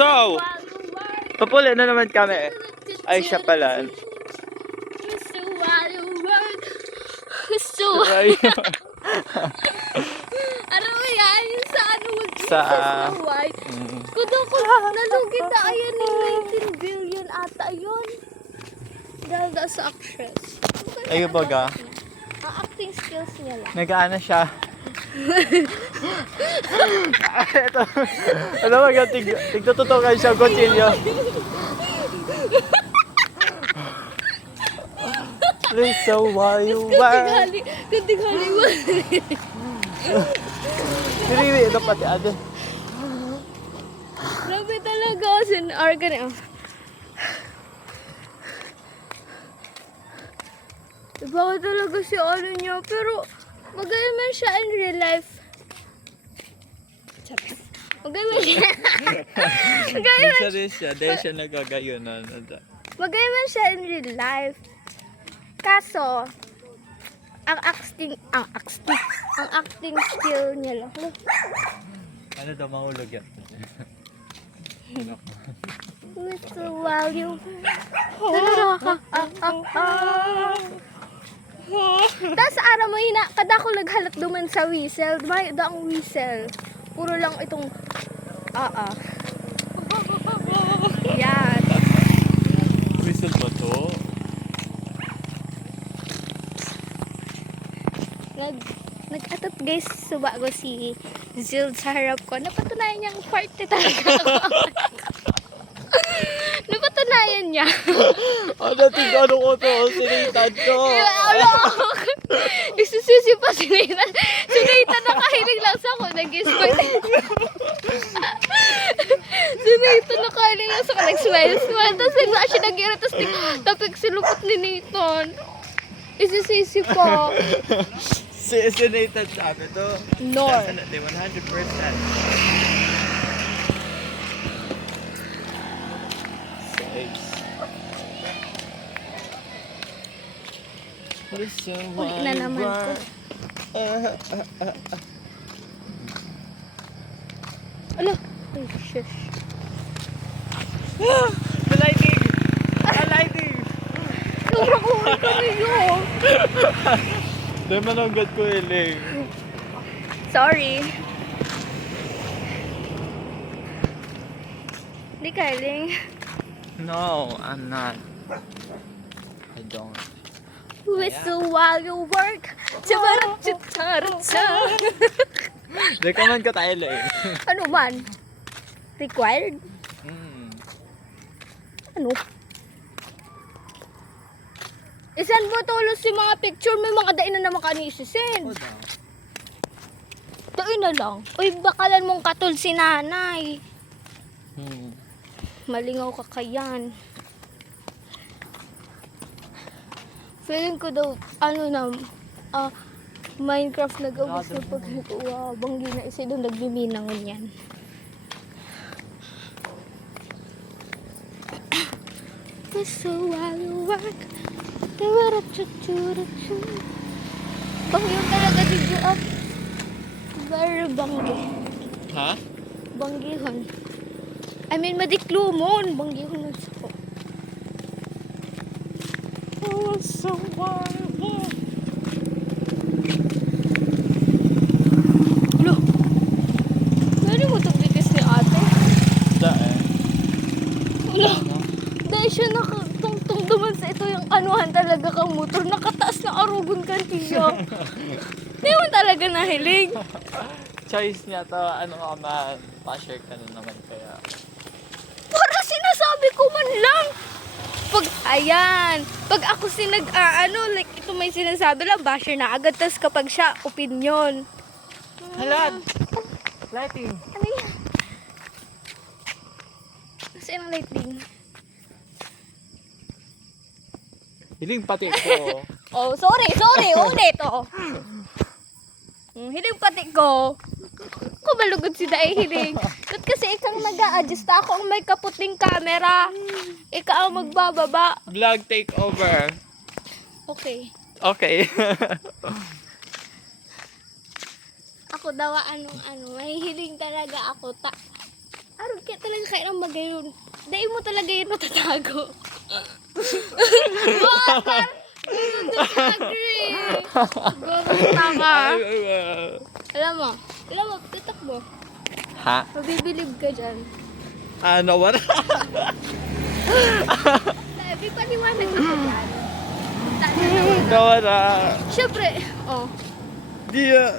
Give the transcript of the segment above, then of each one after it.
So, papuli na naman kami. Ay, siya pala. Ay, Ano ba yan? Yung sa ano Sa, Snow White? Kudo ko, nalugit na ayan ng 19 billion ata yun. Dahil daw sa actress. ay, baga. Ang acting skills niya lang. Nag-ano siya. Ito. Ano ba yung tigtututukan siya kutsilyo. Please, so why you were? Kunting Hollywood. Siriwi, ito pati ate. Grabe talaga. Sin organ. Iba ko talaga si ano niya. Pero magayon man siya in real life. Magayon man siya. Dahil siya nagagayon. Magayon man siya in real life. Kaso, ang acting skill niya lang. Ano daw, mahulog yan? Whistle while you... Tapos araw mo hina, kada ko naghalat duman sa whistle, may daang whistle. Puro lang itong Yan. Whistle ba to? Nag-atot guys, suba ko si Jill sa harap ko. Napatunayan niyang party talaga ako. Napatunayan niya. Ano, tigano ko to? Sinitan ko. Isusisi pa sinita. Sinita nakahilig lang sa ako. Nag-smile. Sinita nakahilig lang sa ako. Nag-smile. Tapos bigla siya nag-ira. Tapos silupot ni Nathan. Isusisi pa. Sinitan sabi to. No. Definitely, 100%. Ulit na naman ko. Ala. Ay, shush. The lighting! The lighting! Uri ka niyo. Di manunggad ko iling. Sorry. Di ka, Ling. No, I'm not. I don't. Whistle while you work. Chabarat-chabarat-cha. Di ka man ka tayo lang. Ano man? Required? Ano? Isan mo tulos si mga picture, may mga dain na naman kanisisend. Dain na lang. Uy, bakalan mong katul si nanay. Malingaw ka kayan. Feeling ko daw, ano na, Minecraft na gawis na pagkuha. Banggi na isa doon, nagbiminangon yan. So while you work, banggi talaga dito up. Very banggi. Ha? Banggihon. I mean, madiklumon. Banggihon na sa ko. Oh, so wild. Lo! Pwede mo itong bitis ni ate? Wala. Dahil siya nakatungtong duman sa ito yung anuhan talaga kang motor. Nakataas na arugon ka niya. Hindi mo talaga nahilig. Choice niya to, ano ka man, pa-share ka na naman kaya. Para sinasabi ko man lang. Pag ako like ito may sinasabi lang, basher na agad. Tas kapag siya, opinion. Halad! Lighting! Ano yan? Nasa yung lighting? Hiling pati ko. Oh, sorry, ulit oh. Hiling pati ko. Kung malugod si Dae hiling. Ba't kasi ikaw nag-a-adjust, ako ang may kaputing camera. Ikaw ang magbababa. Vlog take over. Okay. Okay. Ako daw mahihiling talaga ako Arog kaya talaga kayo ng magayon. Dahil mo talaga yun matatago. What? Hindi ko disagree. Tama. Alam mo, tatakbo. Ha? Mabibilib ka dyan. Ano, wala? Sabi, paliwanag ka dyan. Nawala. Siyempre, oh. Yeah.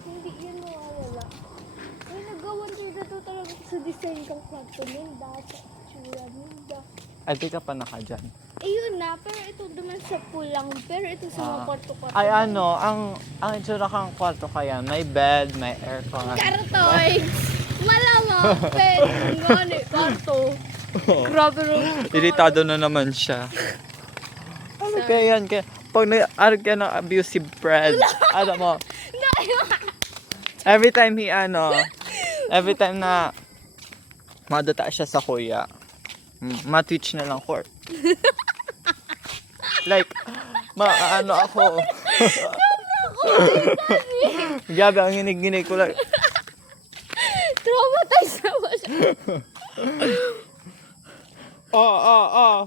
Hindi yan mawawala. Ay, nagawan dito to talaga sa design kang kwarto ninda, sa itsura ninda. Ay, di ka pa naka dyan. Eh yun na, pero ito naman sa pulang, pero ito sa mga kwarto-kwarto. Ay, ano, ang itsura kang kwarto kaya, may bed, may aircon. Kartoy! Malamang, pet, ngani, kwarto. Grabe rin. Iritado na naman siya. Ano kaya yan? Kaya, pag nag-arg ka ng abusive friend, alam mo, every time na madata siya sa kuya, ma-twitch na lang court. Like, ano ako. Gabi, ang ginig-ginig ko lang. Traumatized na ba siya? Oh,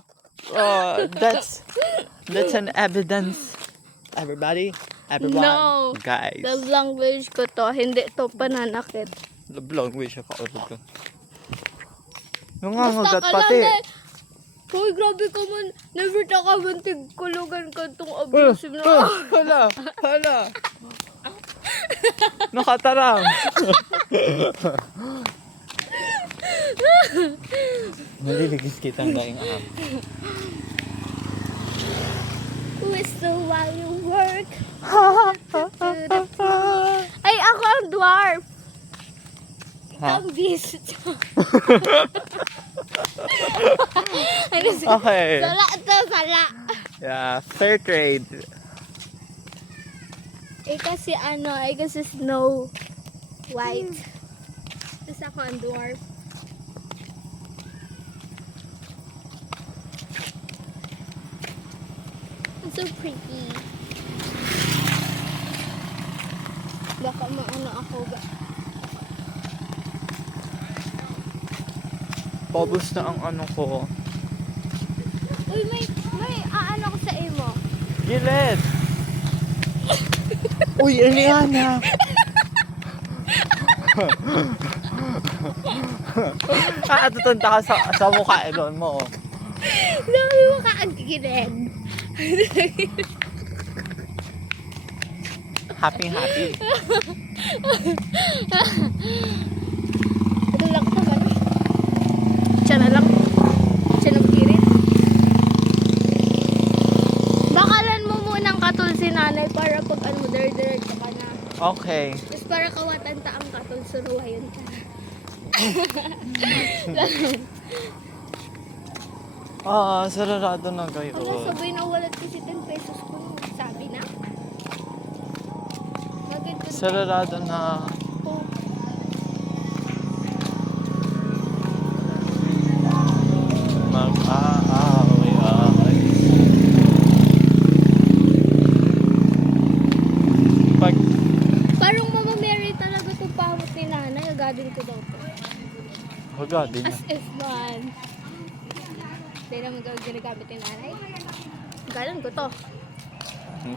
that's an evidence. Everybody, everyone, No. guys. Love language ko to, hindi to pananakit. Love language ako ulit ko. Nangangagat pati. Hoy, grabe ka man. Never ta ka man tigkulugan ka itong abusive na. Hala. Nakatarang. Naliligis kitang daing aham. Whistle while you work. Ay, ako ang dwarf. Ha? Ang beast. Ano si- Okay. Sala to, sala. Yeah, fair trade. Kasi Snow White. Tapos ako ang dwarf. I'm so pretty. Baka maano ako ba? Paubos na ang ano ko. Uy, may aano ko sa imo. Gilid! Uy, Eliana! Tutunda ka sa mukha doon mo. Sabi mo kaagigilid. Happy. Ito lang ito ba? Siya na lang. Siya na kirit. Bakalan mo munang katul si nanay para pag ano, diretso ka na. Okay. Tapos para kawatan ta ang katul, suruhayan ka. Sarado na kayo. Ala, sabay na walat kasi 10 pesos ko nung sabi na. Bakit ko Sarado na. Oh. Mag-aaway-aaway. Pag, Parang Mama Mary talaga itong pamot ni nanay. Agadin ko daw to. din na. As if man. Hindi naman ginagamit ni nanay. Galan ko to.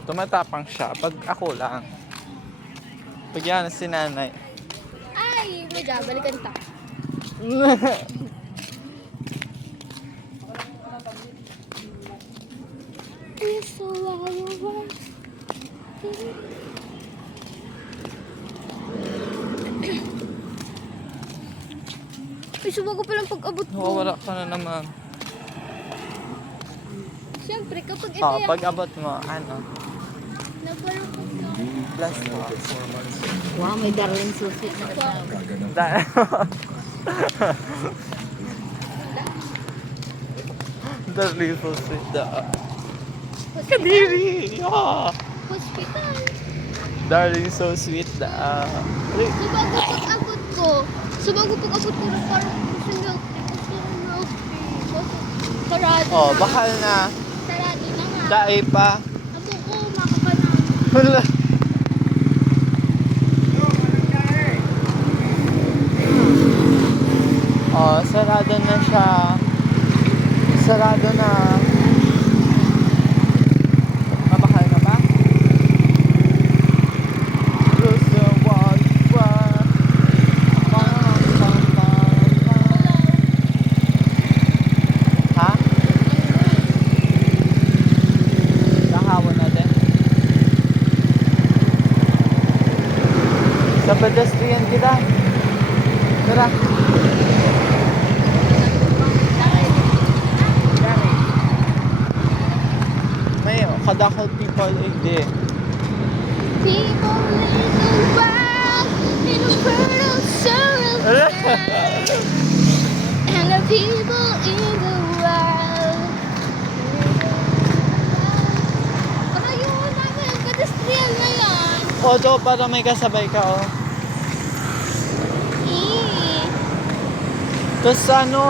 Tumatapang siya. Pag ako lang. Pag yan si nanay. Ay, medya, balikan ta. It's so wild. Ay, sumago pa lang pag-abot ko. Wala ka na naman. Siyempre, kapag ito yung Pag abot mo, ano? naparang ko sa... Plus mo. Wow, may darling susi na kasama. Darling so sweet da. Kadiri! Yeah. Hospital. Darling so sweet da. Subago pag-abot ko na parang gusto milk tea. Gusto ng milk tea. Sarado Oh, na. bakal na. Sarado na nga. Daay pa. Abo ko, makakanan. Hala. sarado na siya. Sarado na. Mabakal na ba? Gusto wag pa. Pam, pam, pam, pam. Ha? Nahawa natin. Sa pedestrian kita. Tara. May kadakal people hindi. People in the world, in a world of sorrow. And the people in the world. Para yun namin, pedestrian na yan. Oto, para may kasabay ka, oh. Tapos ano,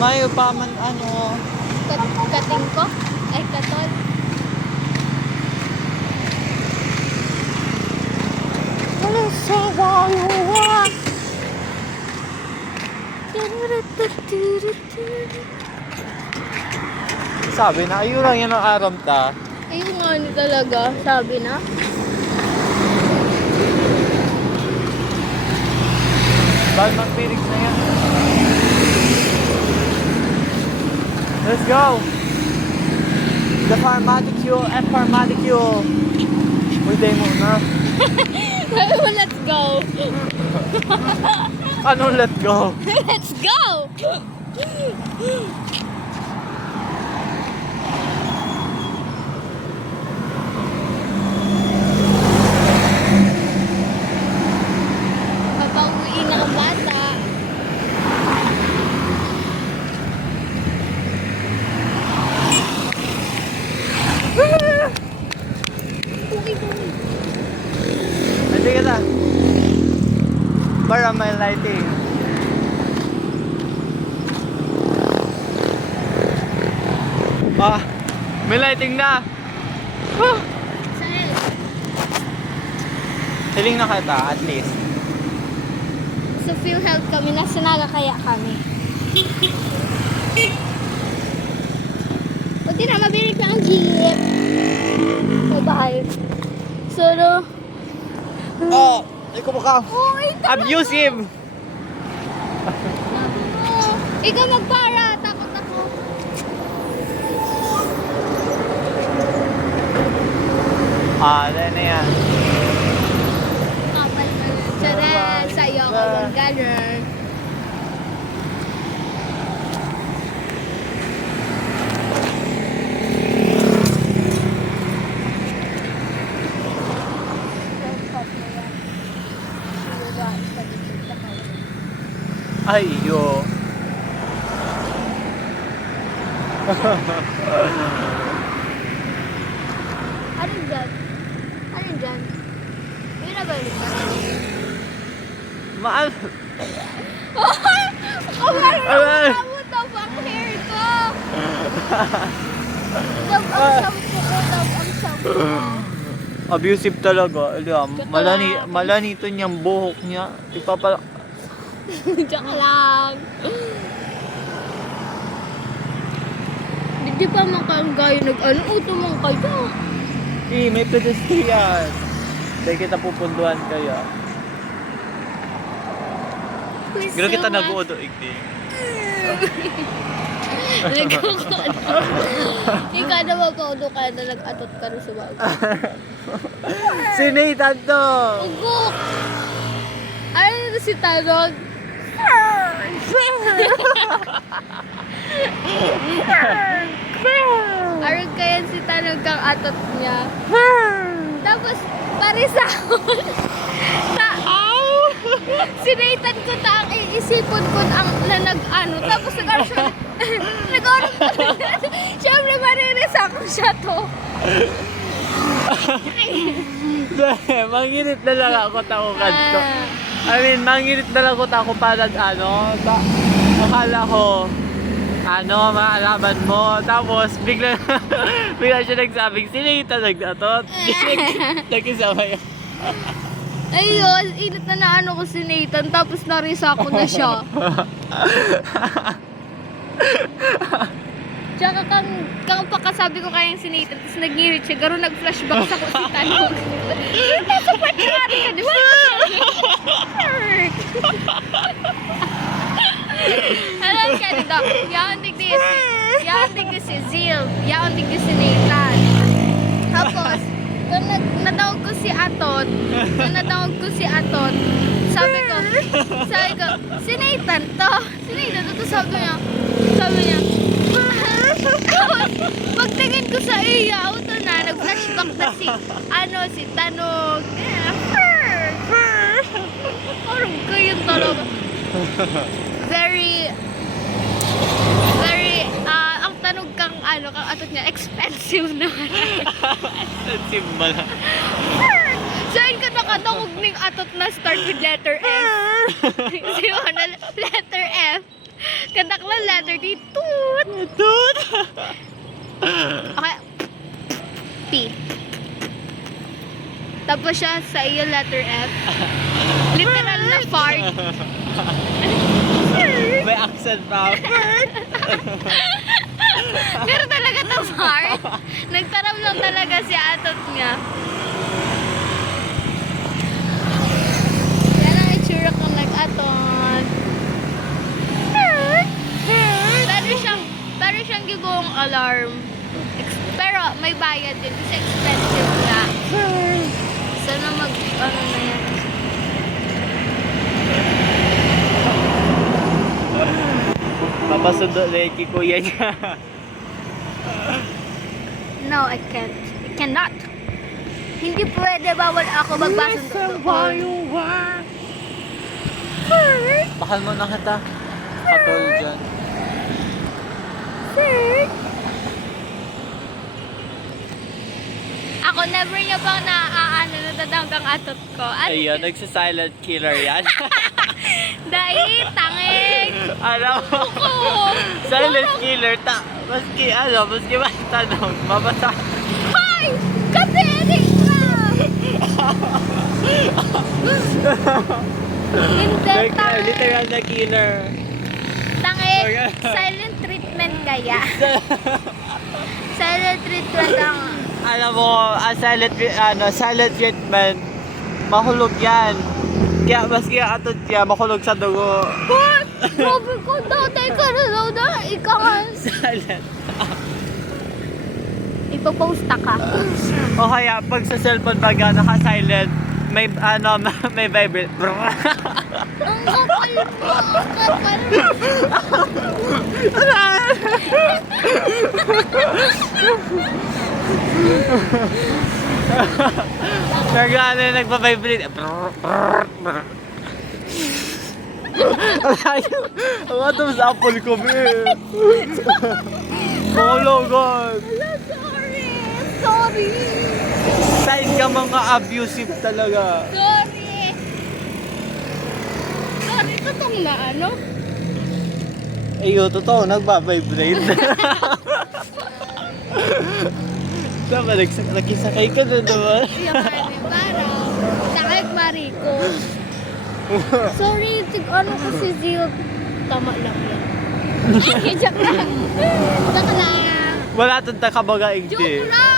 may upaman ano. Kating ko? Ay, katol. Wala sa wala. Sabi na, ayun lang yan ang aram ta. Ayun nga ano talaga, sabi na. Balmang Phoenix na yan. Let's go! The Pharmaticule at Pharmaticule. Uy, muna. Let's go. Anong let go? Let's go. Papauwi na ang bata. Hindi ka na. Para may lighting. Ah, may lighting na. Ah, Saan? hiling na kita, at least. Sa PhilHealth kami, nasa Naga kaya kami. Pwede na, mabilis na ang jeep. Bye-bye. So, Oh, ikaw mo ka. oh, ito Abusive! ikaw magpara, takot ako. Ah, na yan. Kapal na lang. Tara, sa'yo ako mag-ganun. Ay, yo. Anong dyan? Anong dyan? Yun na ba yun? Maal. Kumain mo daw ang hair ko! Dab ang sampo ko, dab ang sampo ko. Abusive talaga. Alam, malanito niyang buhok niya. Ipapala... Diyan lang. Hindi pa makanggayo nag-ano, tumangkay ka. Eh, may pedestrian. Dahil kita pupunduhan kaya. Gano'n kita nag-uodo, igdi. Ikaw na mapaudo ka na nag-atot ka rin sa bago. Si Nathan to! Ugok! Ano na si Tanog? Arog kaya si Tanog kang atot niya. Tapos, parisahon. Si Nathan ko ta ang iisipon ko ang na nag-ano. Tapos nag-ano siya. Nag-ano. Siyempre, mariresak siya to. Manginit na lang ako takukan ko. I mean, manginit na lang ako tako para akala ko maalaman mo. Tapos, bigla siya nagsabing, sila yung nag-atot. Nag-isabay. Ayun, init na naano ko si Nathan, tapos narisa ko na siya. Tsaka kang pakasabi ko kayang si Nathan, tapos nag-ngirit siya, garo nag-flashback sa ko si Tanog. Nasa part na natin ka, di ba? Alam ka nito, yaondig di si Zil, yaondig di si Nathan. Tapos, kung natawag ko si Atot, sabi ko, si Nathan to, tapos sabi niya, tapos, pagtingin ko sa iya, auto na, nag-flashback na si Tanog. Parang kayo talaga. Very, ang Tanog kang atot niya, expensive na. Expensive ba na? Saan ka nakatawag ng atot na start with letter F? Kasi na letter F. Kandak lang letter D. Toot! Toot! Okay. P. Tapos siya sa iyo letter F. Literal na fart. May accent pa. Pero talaga to fart. Nagtaram lang talaga si atot niya. Yan ang itsura kong nag-atot. Pero siyang gigong alarm. Pero may bayad din kasi expensive nga. Sana na yan. Papasundo na yung kikuya niya. No, I can't. I cannot. Hindi pwede, bawal ako magbasundo doon. Bakal mo na kita. Katol dyan. Ako never niya pang natatanggang atot ko. Ayun, nagsa-silent killer yan. Dahil, tangik. Alam mo, silent killer. Maski ba tanong, mabasa. Hoy! Kapirik ka! Hindi, tangik. Literal na killer. Tangik, silent treatment kaya. Silent treatment ang... Alam mo, silent treatment, mahulog yan. Kaya maski atot niya, mahulog sa dugo. What? Sabi ko, datay ka na daw na. Ikaw Silent. ipoposta ka. O kaya, pag sa cellphone baga naka-silent, may may vibrate. Ang kapal mo, ang kapal Nagpa-vibrate. Ang atom sa apple ko, be. Makulugan. Sorry. Side ka mga abusive talaga. Sorry, katong na ano? Ayo, totoo, nagba-vibrate. Tama, nagsakay ka na naman. Yung Mara. Takag Mariko. Sorry, ano ko si Zio. Tama lang yan. Joke lang. Joke lang. Wala itong takabaga Joke hindi. lang.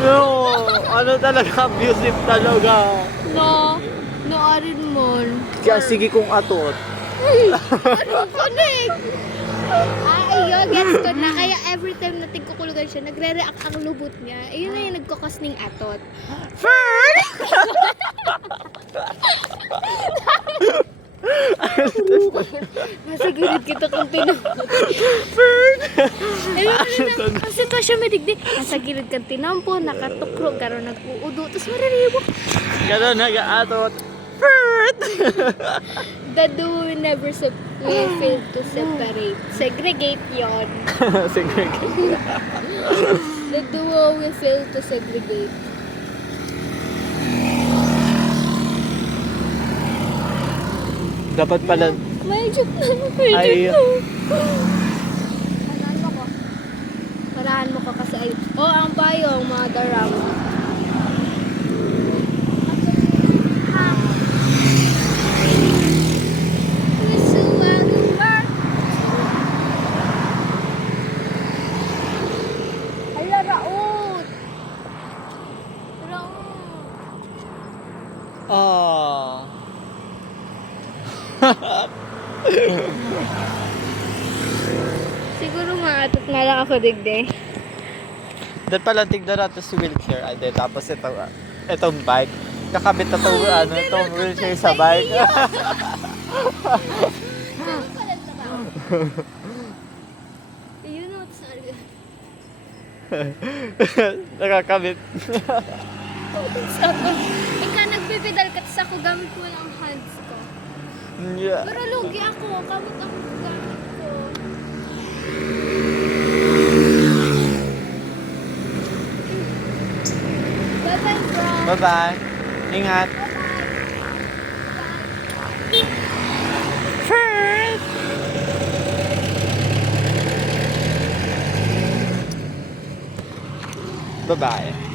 No, ano talaga, abusive talaga. No. No, arin mo. Kaya sige kong atot. Ano kunig? Ayun, gets ko na. Kaya every time na tingkukulugan siya, nagre-react ang lubot niya. Ayun na yung nagkakos ng atot. Nasa gilid kita kung tinampo. Ayun na, ang sitwasyon may digdi. Nasa gilid kang tinampo, nakatukro, garo nag-uudo, tapos maririwak. Gano'n, nag-aatot. The duo will never will fail to separate. Segregate yon. Segregate. The duo will fail to segregate. Dapat pala, May joke na. May Ay. joke na. Parahan mo ko. Parahan mo ko kasi ay... Oh, ang payong, mga darang. Oh. Siguro maatot na lang ako digde. Doon pala tignan natin si wheelchair. Ay, di, tapos itong bike. Kakabit na itong, itong wheelchair sa bike. Yun know what's not good. Nakakabit. Ika nagpipedal ka, tapos ako gamit ko lang ang hands ko. Yeah. Pero lugi ako, kamot ako gamit ko. Bye-bye, bro. Bye-bye. Ingat. Bye-bye.